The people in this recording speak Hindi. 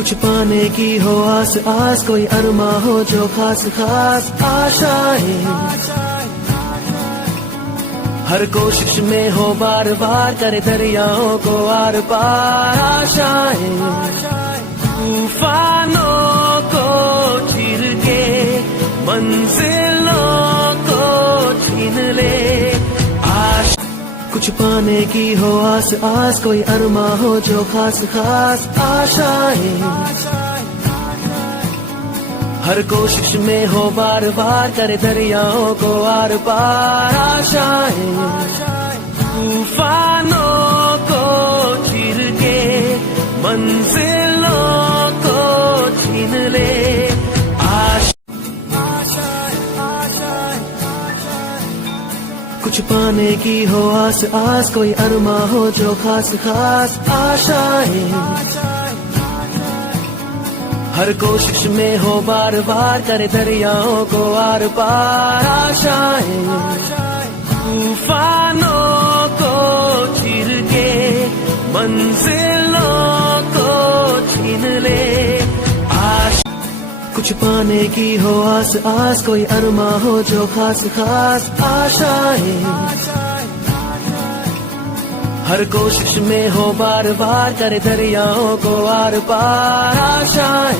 कुछ पाने की हो आस आस, कोई अरमा हो जो खास खास आशाएं, हर कोशिश में हो बार बार करे दरियाओं को आर पार आशाएं, तूफानों को चीर के मंजिलों को छीन ले आश। कुछ पाने की हो आस आस, कोई अरमा हो जो खास खास आशाएं, हर कोशिश में हो बार बार करे दरियाओं को आर पार आशाएं, तूफानों को चीर के मंजिलों को छीन ले आश। कुछ पाने की हो आस आस, कोई अरमा हो जो खास खास आशाएं, हर कोशिश में हो बार बार करे दरियाओं को आर पार आशाएं, तूफानों को चीर के मंजिलों को छीन ले आश। कुछ पाने की हो आस आस, कोई अरमा हो जो खास खास आशाएं, हर कोशिश में हो बार बार करे दरियाओं को आर पार आशाएं।